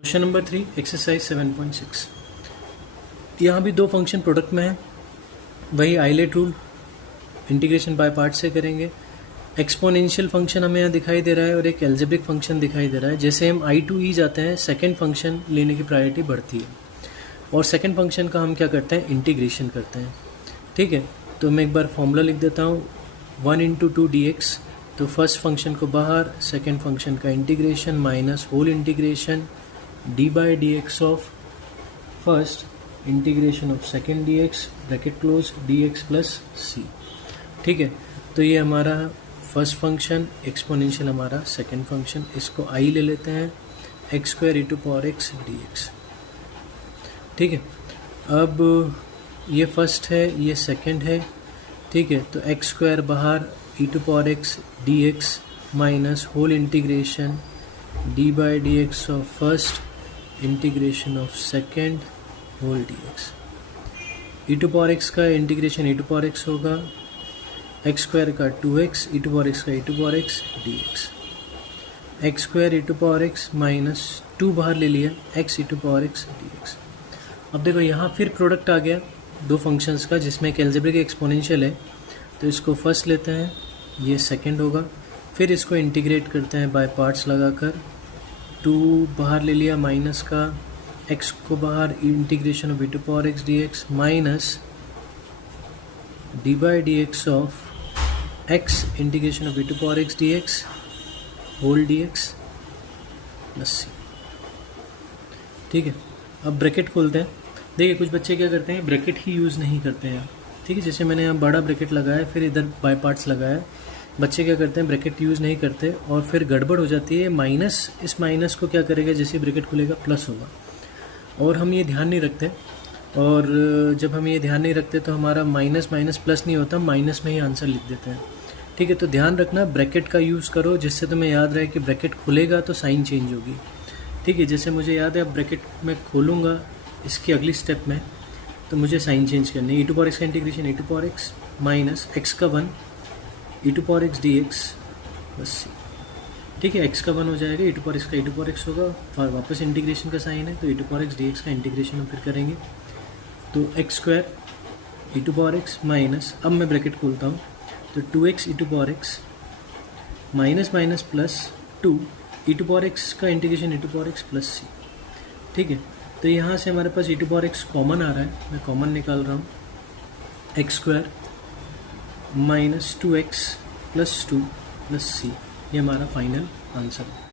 Question number 3 exercise 7.6। यहाँ भी दो फंक्शन प्रोडक्ट में है, वही ILATE rule integration by part से करेंगे। एक्सपोनेंशियल फंक्शन हमें यहाँ दिखाई दे रहा है और एक एल्जेब्रिक फंक्शन दिखाई दे रहा है। जैसे हम आई टू ई जाते हैं, सेकेंड फंक्शन लेने की प्रायोरिटी बढ़ती है और सेकेंड फंक्शन का हम क्या करते हैं, इंटीग्रेशन करते हैं। ठीक है, तो मैं एक बार फॉर्मूला लिख देता हूँ, 1 इंटू 2 डी एक्स। तो फर्स्ट फंक्शन को बाहर, सेकेंड फंक्शन का integration minus whole integration d by d x of first integration of second d x bracket close d x plus c. ठीक है, तो ये हमारा फर्स्ट फंक्शन, एक्सपोनेंशियल हमारा सेकेंड फंक्शन। इसको आई ले लेते हैं, x square e to power x d x. ठीक है, अब ये फर्स्ट है, ये सेकेंड है। ठीक है, तो एक्स स्क्वायर बाहर, e to power x d x minus whole integration d by d x of first integration of second whole d x. E to power x का integration e to power x होगा, x square का 2x, e to power x का e to power x d x. X square e to power x minus 2 बाहर ले लिया, x e to power x d x. अब देखो यहाँ फिर प्रोडक्ट आ गया दो फंक्शंस का, जिसमें एक एल्जेब्रिक एक्सपोनेंशियल है। तो इसको फर्स्ट लेते हैं, ये सेकेंड होगा, फिर इसको इंटीग्रेट करते हैं बाय पार्ट्स लगाकर। 2 बाहर ले लिया माइनस का, x को बाहर, integration of e to power x d x minus d by d x of x integration of e to power x d x whole d x plus c. ठीक है, अब ब्रैकेट खोलते हैं। देखिए कुछ बच्चे क्या करते हैं, ब्रैकेट ही यूज़ नहीं करते हैं। ठीक है, जैसे मैंने यहाँ बड़ा ब्रैकेट लगाया, फिर इधर बाय पार्ट्स लगाया। बच्चे क्या करते हैं, ब्रैकेट यूज़ नहीं करते और फिर गड़बड़ हो जाती है। माइनस, इस माइनस को क्या करेगा, जैसे ब्रैकेट खुलेगा प्लस होगा, और हम ये ध्यान नहीं रखते। और जब हम ये ध्यान नहीं रखते तो हमारा माइनस माइनस प्लस नहीं होता, माइनस में ही आंसर लिख देते हैं। ठीक है, तो ध्यान रखना, ब्रैकेट का यूज़ करो जिससे तुम्हें याद रहे कि ब्रैकेट खुलेगा तो साइन चेंज होगी। ठीक है, जैसे मुझे याद है, अब ब्रैकेट में खोलूँगा इसकी अगली स्टेप में, तो मुझे साइन चेंज करनी है। ई टू पावर एक्स का integration e to power x minus x का 1 e to power x d x plus c. ठीक है, एक्स का 1 हो जाएगा, ई टू पावर एक्स का ई टू पावर एक्स होगा, और वापस इंटीग्रेशन का साइन है तो e to power x d x का इंटीग्रेशन हम फिर करेंगे। तो x square e to power x minus, अब मैं ब्रैकेट खोलता हूँ, तो 2x e to power x minus minus plus 2 e to power x का integration e to power x plus c. ठीक है, तो यहाँ से हमारे पास e to power x common आ रहा है, मैं कॉमन निकाल रहा हूँ, x square minus 2x plus 2 plus c, ये हमारा फाइनल आंसर है।